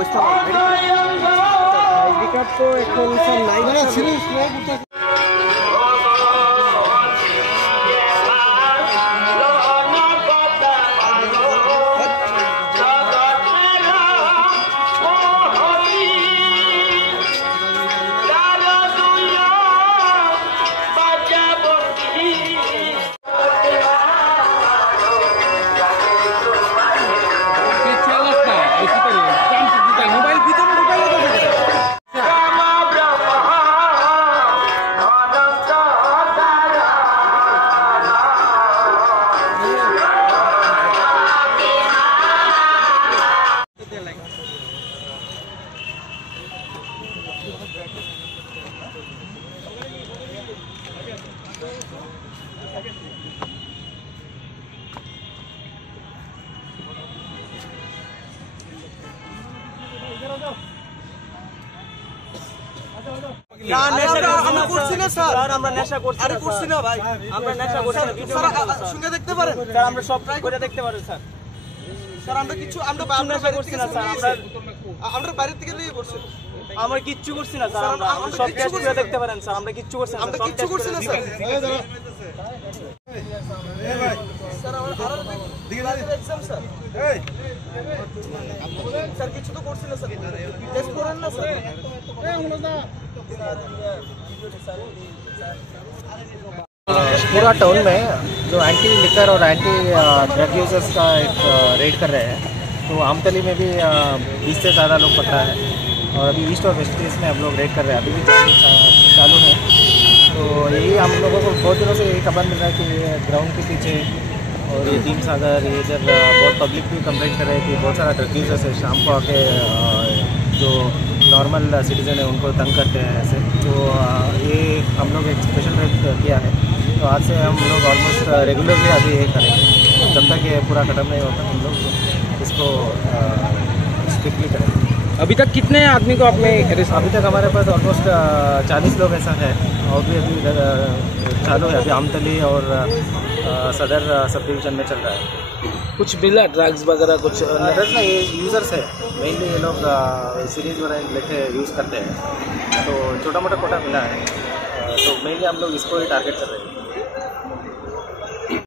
বুঝতাম ID card তো এখন সব নাই না সিরিজ দেখতে পারেন স্যার, আমরা সব ট্রাই করে দেখতে পারেন স্যার। স্যার আমরা কিছু আমরা করছি না স্যার, আমরা বাইরে থেকে নিয়ে করছি, আমরা কিচ্ছু করছি না স্যার, আমরা সব টেস্ট করে দেখতে পারেন স্যার, আমরা কিচ্ছু করছি না, আমরা কিচ্ছু করছি না স্যার। এই ভাই স্যার আমরা দিকে এক্সাম স্যার, এই স্যার কিছু তো করছি না স্যার, টেস্ট করেন না স্যার। এই হলো না पूरा टाउन में जो एंटी लिकर और एंटी ड्रग यूजर्स का एक रेड कर रहे हैं, तो आमतली में भी 20 से ज़्यादा लोग पकड़ा है और अभी ईस्ट और वेस्ट केस में हम लोग रेड कर रहे हैं, अभी भी चालू है। तो यही हम लोगों को बहुत दिनों से यही खबर मिल रहा है कि ये ग्राउंड के पीछे और ये भीम सागर ये इधर बहुत पब्लिक भी कंप्लेंट कर रहे हैं कि बहुत सारा ड्रग यूजर्स है, शाम को आके जो नॉर्मल सिटीज़न है उनको तंग करते हैं ऐसे। तो ये हम लोग एक स्पेशल रेड किया है, तो आज से हम लोग ऑलमोस्ट रेगुलरली अभी ये करेंगे, जब तक ये पूरा ख़त्म नहीं होता हम लोग इसको स्ट्रिक्टली करेंगे। अभी तक कितने आदमी को आपने अभी तक हमारे पास ऑलमोस्ट 40 लोग ऐसा है, और भी अभी चालू है, अभी आमतली और सदर सब डिवीज़न में चल रहा है। कुछ मिला ड्रग्स वगैरह कुछ? ड्रग्स ना, ये यूज़र्स है मेनली, ये लोग सीरीज वगैरह लेके यूज़ करते हैं, तो छोटा मोटा कोटा मिला है, तो मेनली हम लोग इसको ही टारगेट कर रहे हैं।